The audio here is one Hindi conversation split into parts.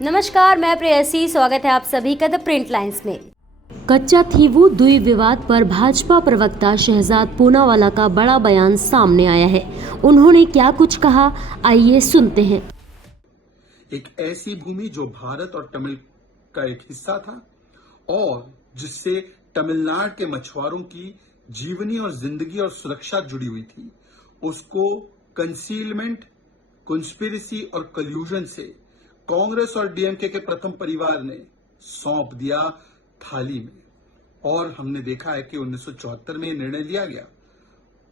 नमस्कार, मैं प्रेयसी। स्वागत है आप सभी का द प्रिंट लाइन्स में। कच्चा थीवू दुई विवाद पर भाजपा प्रवक्ता शहजाद पूनावाला का बड़ा बयान सामने आया है। उन्होंने क्या कुछ कहा, आइए सुनते हैं। एक ऐसी भूमि जो भारत और तमिल का एक हिस्सा था और जिससे तमिलनाडु के मछुआरों की जीवनी और जिंदगी और सुरक्षा जुड़ी हुई थी, उसको कंसीलमेंट, कंस्पिरेसी और कल्यूजन से कांग्रेस और डीएमके के प्रथम परिवार ने सौंप दिया थाली में। और हमने देखा है कि 1974 में यह निर्णय लिया गया,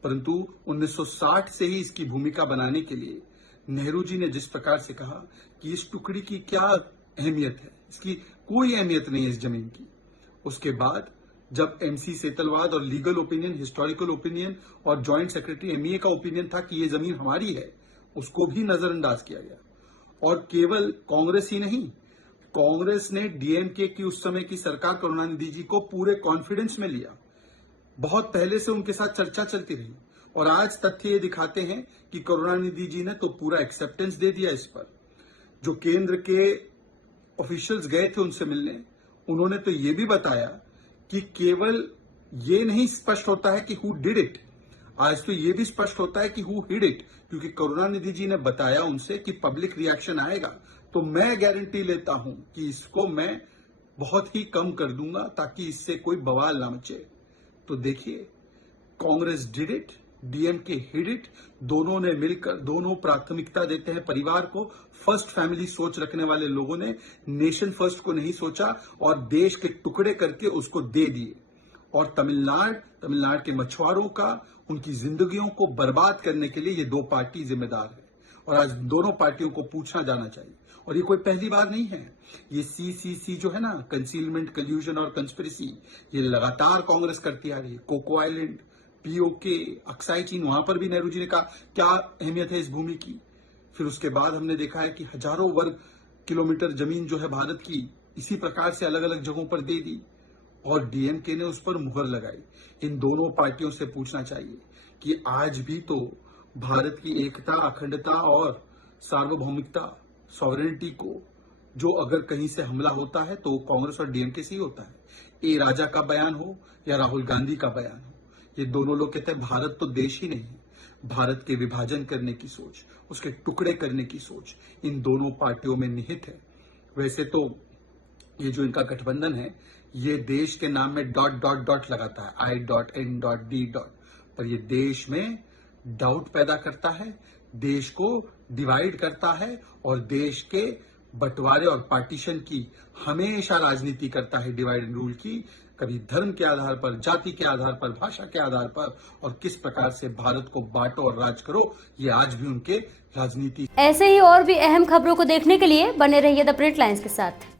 परंतु 1960 से ही इसकी भूमिका बनाने के लिए नेहरू जी ने जिस प्रकार से कहा कि इस टुकड़ी की क्या अहमियत है, इसकी कोई अहमियत नहीं है इस जमीन की। उसके बाद जब एमसी सेतलवाद और लीगल ओपिनियन, हिस्टोरिकल ओपिनियन और जॉइंट सेक्रेटरी एमईए का ओपिनियन था कि ये जमीन हमारी है, उसको भी नजरअंदाज किया गया। और केवल कांग्रेस ही नहीं, कांग्रेस ने डीएमके की उस समय की सरकार करुणानिधि जी को पूरे कॉन्फिडेंस में लिया। बहुत पहले से उनके साथ चर्चा चलती रही और आज तथ्य ये दिखाते हैं कि करुणानिधि जी ने तो पूरा एक्सेप्टेंस दे दिया इस पर। जो केंद्र के ऑफिशियल्स गए थे उनसे मिलने, उन्होंने तो ये भी बताया कि केवल ये नहीं स्पष्ट होता है कि हु डिड इट, आज तो ये भी स्पष्ट होता है कि हु हिड इट, क्योंकि करुणानिधि जी ने बताया उनसे कि पब्लिक रिएक्शन आएगा तो मैं गारंटी लेता हूं कि इसको मैं बहुत ही कम कर दूंगा ताकि इससे कोई बवाल ना मचे। तो देखिए, Congress did it, DMK hid it, दोनों ने मिलकर, दोनों प्राथमिकता देते हैं परिवार को। फर्स्ट फैमिली सोच रखने वाले लोगों ने नेशन फर्स्ट को नहीं सोचा और देश के टुकड़े करके उसको दे दिए। और तमिलनाडु के मछुआरों का, उनकी जिंदगियों को बर्बाद करने के लिए ये दो पार्टी जिम्मेदार है और आज दोनों पार्टियों को पूछना जाना चाहिए। और ये कोई पहली बार नहीं है। ये सीसीसी जो है ना, कंसीलमेंट, कल्यूजन और कंस्पिरेसी, ये लगातार कांग्रेस करती आ रही है। कोको आइलैंड, पीओके, अक्साई चीन, वहां पर भी नेहरू जी ने कहा क्या अहमियत है इस भूमि की। फिर उसके बाद हमने देखा है कि हजारों वर्ग किलोमीटर जमीन जो है भारत की, इसी प्रकार से अलग अलग जगहों पर दे दी और डीएमके ने उस पर मुहर लगाई। इन दोनों पार्टियों से पूछना चाहिए कि आज भी तो भारत की एकता, अखंडता और सार्वभौमिकता, सॉवरेनिटी को जो अगर कहीं से हमला होता है तो कांग्रेस और डीएमके से ही होता है। ए राजा का बयान हो या राहुल गांधी का बयान हो, ये दोनों लोग कहते हैं भारत तो देश ही नहीं है। भारत के विभाजन करने की सोच, उसके टुकड़े करने की सोच इन दोनों पार्टियों में निहित है। वैसे तो ये जो इनका गठबंधन है, ये देश के नाम में डॉट डॉट डॉट लगाता है, I.N.D. पर ये देश में डाउट पैदा करता है, देश को डिवाइड करता है और देश के बंटवारे और पार्टीशन की हमेशा राजनीति करता है, डिवाइड एंड रूल की। कभी धर्म के आधार पर, जाति के आधार पर, भाषा के आधार पर, और किस प्रकार से भारत को बांटो और राज करो, ये आज भी उनके राजनीति। ऐसे ही और भी अहम खबरों को देखने के लिए बने रहिए द प्रिंट लाइन्स के साथ।